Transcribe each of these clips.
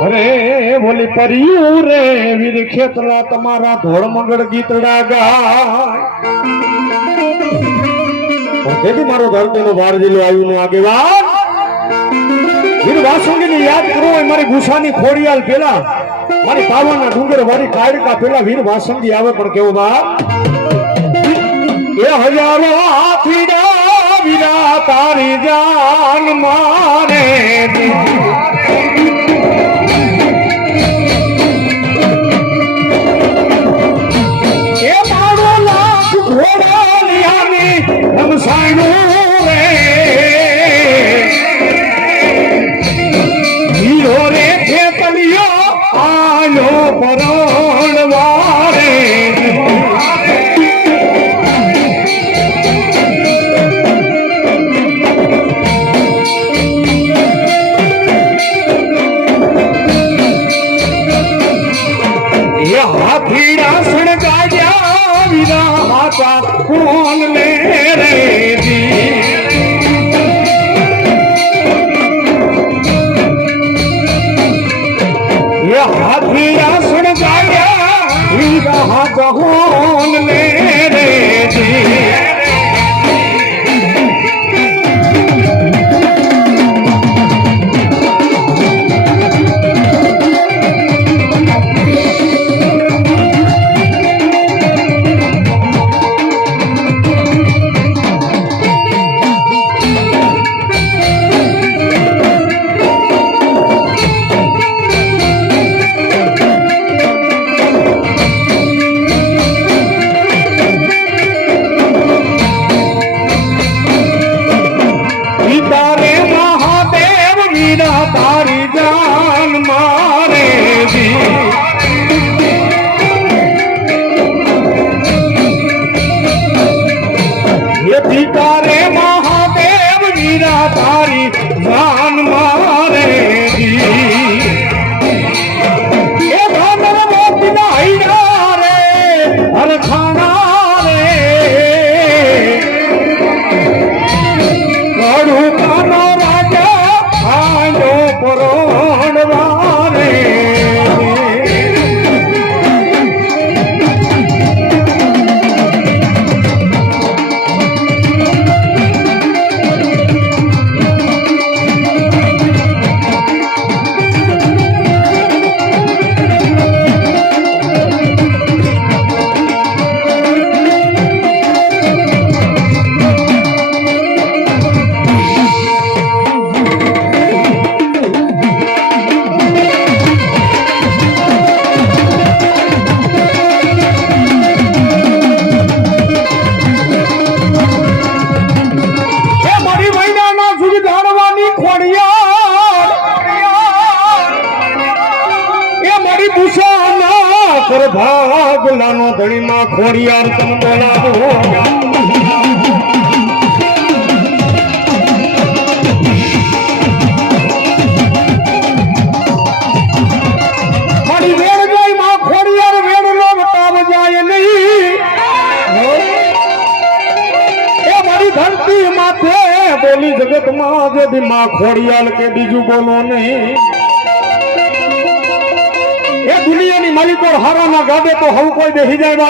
અરે બોલી પરિયું રે વીર ખેતલા તમારા ધોળ મંગળ ગીતડા ગાય તેથી મારો ધરતીનો ભાર જિલ્લો આવ્યું નું આગેવાન વીર વાસુંગીને યાદ કરો મારી ગુસાની ખોડિયાલ પેલા મારી પાવાના ડુંગર વાળી કાયડકા પેલા વીર વાસંગી આવે પણ કેવો બા એ હજારો હાથીડા વીરા તારી જાન મારે એ મારો લાખ ઘોડા લિયાની રમસાણું રે હીરો રે ખેતલિયો આલો પરણવારે હાથીડા સણગાયા વિના હાથા કોણ લે રે હાથીડા સણગાયા વિના હાથા કોણ લે રે તારી જાન મારે યથી તારે મહાદેવ વીરા તારી જાન મારે એ ભાદર મોતીના હૈડા રે હરખાણા રે કડું કાનો પરોણવારે ભાગલાનો ધણીમાં ખોડિયાર તમ બોલાવો મારી વેણ જાય માં ખોડિયાર વેણ નો બતાવ જાય નહીં એ મારી ધરતી માથે બોલી જગતમાં যদি માં ખોડિયાર કે બીજું બોલો નહીં એ દુનિયાની માલિકો હારાના ગાડે તો હવ કોઈ બેસી જાય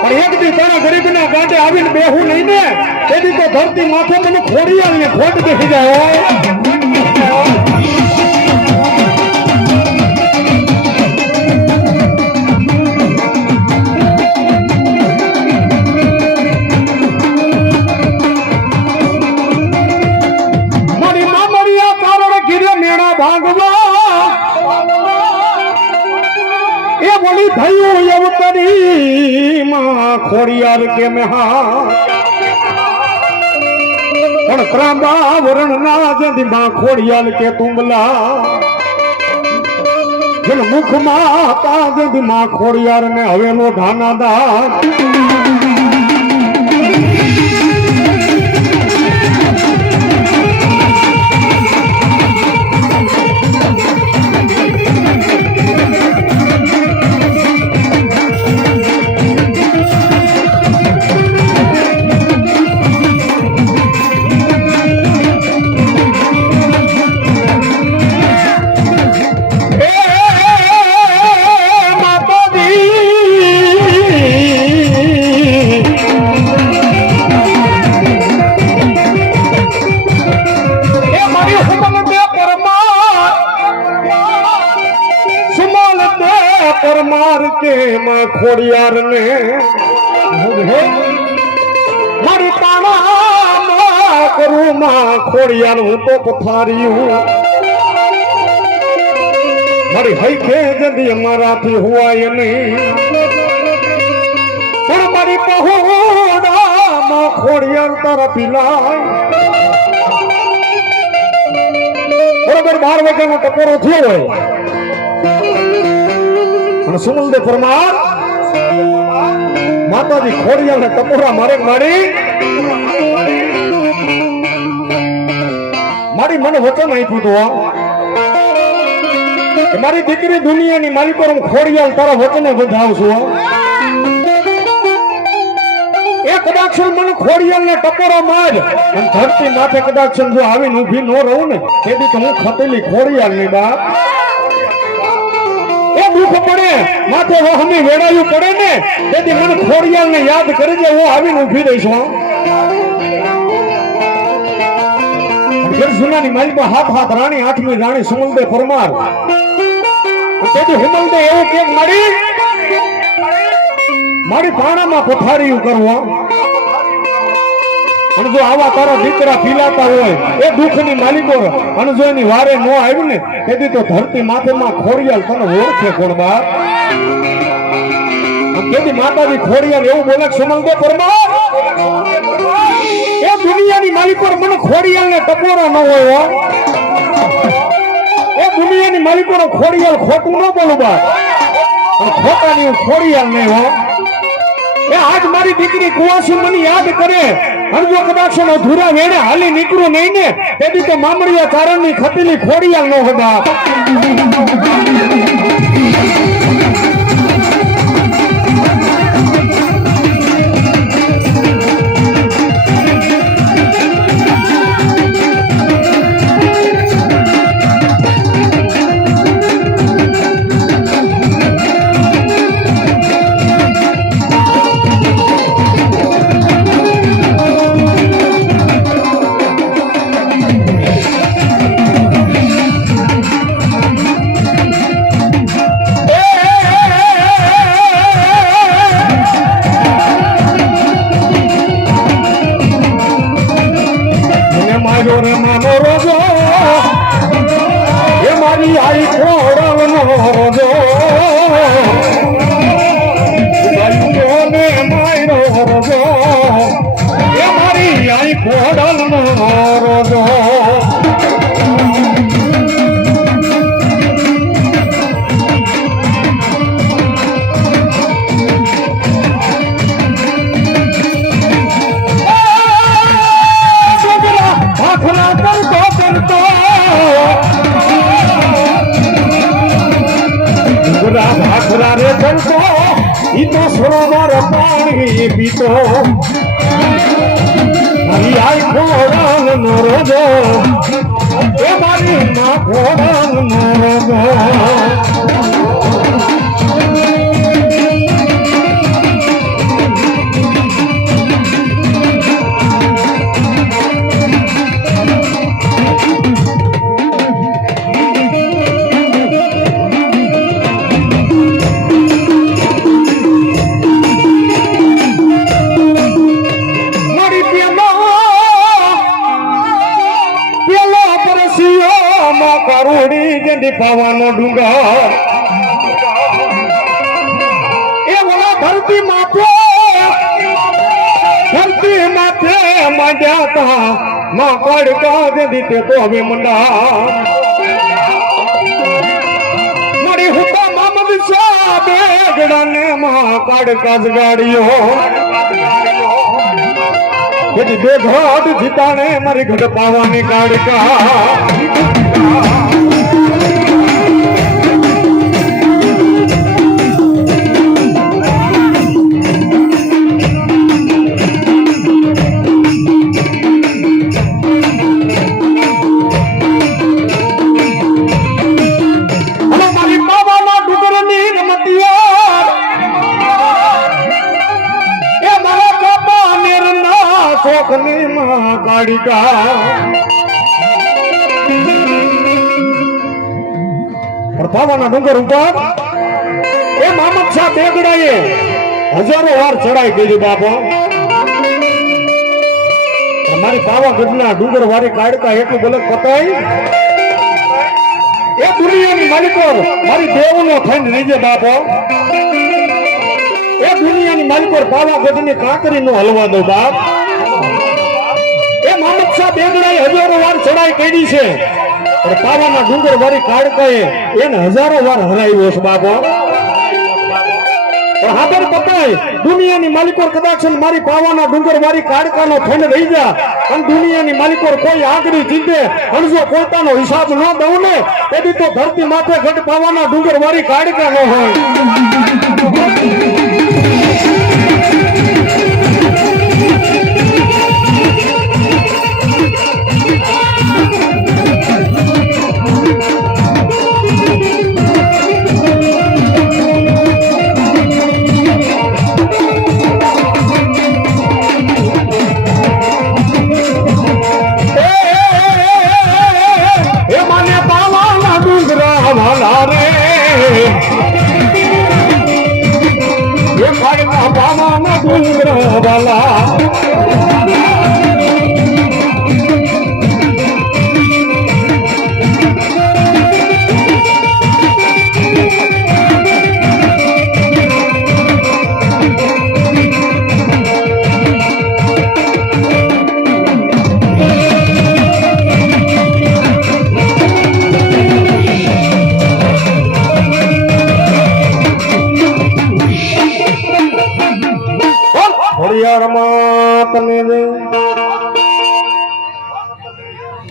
પણ એક દી તારા ગરીબના ગાડે આવીને બેહું નહીં ને તેથી તો ધરતી માથે મને ખોડિયાલ ને ખોટ બેસી જાય મારી મામરિયા તારણ ગીરે મેળા ભાગવા બોલી થયું અવતરી માં ખોડિયાર કે મેહા પણ ત્રાંબા વરણ ના જદી માં ખોડિયાર કે તુંબલા જેન મુખમાં હતા જદી માં ખોડિયાર ને હવેલો ઢાના દા કે માં ખોડિયાર ને મારી પાણા કરું માં ખોડિયાર હું તો પથાર્યું મારી હૈખે જદી અમારાથી હોવાય નહીં પણ મારી પહોળામાં ખોડિયાર તારા પીલાય બરોબર 12 વાગ્યાનો ટકોરો થયો હોય અને સુમલદેવ પરમાર માતાજી ખોડિયારને ટકોરા મારે મારી મને વચન આપ્યું હતું કે મારી દીકરી દુનિયાની મારી પર હું ખોડિયાર તારા વચને વધાવશું એ કદાચ મને ખોડિયારને ટકોરો માર અને ધરતી માથે કદાચ જો આવીને ઊભી ન રહું ને તેથી તો હું ખતેલી ખોડિયારની બાપ એ દુઃખ પડે માથે હમી વેડાયું પડે ને તેથી મને ખોડિયારને યાદ કરી દે હું આવીને ઊભી રહીશ સુનાની માલિકા હાથ રાણી આઠમી રાણી સુમલદેવ પરમાર તેથી હિમલદેવ એવું કેમ મારી પાણામાં પથારીયું કરવા અને જો આવા તારા દીકરા પીલાતા હોય એ દુઃખની માલિકો અને જો એની વારે ન આવી ને તેથી તો ધરતી માથેમાં ખોડિયાર તને ઓળખે કોણબા તેથી માતાજી ખોડિયાર એવું બોલે સુમલદેવ પરમાર એ દુનિયાની માલિકો મને ખોડિયારને ટકોરો ન હોય એ દુનિયાની માલિકો ખોડિયાર ખોટું ન બોલું બા ખોટાની ખોડિયાર નહીં હો એ આજ મારી દીકરી કુવાસી મને યાદ કરે અને જો કદાચ અધૂરા વેડે હાલી નીકળું નહીં ને તેથી તો મામડિયા ચારણની ખતેલી ખોડિયાર ન હતા સરોવર પાણી પીતો મારી આઈ ખોડાલ નો રોજો એ મારી ના ખોડાલ નો રોજો પાવાનો ડુંગર એ ઓલા ધરતી માથે માંડ્યા તા માં કડકા દીતે તો હવે મંડા મારી હુતા મામદ શાહ બેગડાને માં કડકા જગાડ્યો તેથી બે ઘાટ જીતાને મારી ઘડ પાવાની કડકા પાવાના ડુંગર ઉપર એ એ મામદ શાહ બેગડાએ હજારો વાર ચડાઈ કરી બાપો. મારી પાવાગઢના ડુંગર વાળી કાઢકા એટલું બોલે પતાય એ દુનિયાની માલિકોર મારી દેવનો થઈને રીજે બાપો. એ દુનિયાની માલિકોર પાવાગઢની કાંકરીનો હલવા દો બાપ. એ મામદ શાહ બેગડાએ હજારો વાર ચડાઈ કરી છે પણ પાવાના ડુંગર વાળી કાઢકાએ એને હજારો વાર હરાવ્યો છે બાપો. હાબર પતાય દુનિયાની માલિકોર કદાચ મારી પાવાના ડુંગર વાળી કાઢકાનો થઈને રહી જા અને દુનિયાની માલિકોર કોઈ આગળી જીતે અને જો પોતાનો હિસાબ ન દઉં ને તેથી તો ધરતી માથે ઘટ પાવાના ડુંગર વાળી કાઢકા ન હોય. ખોડિયારમાં તને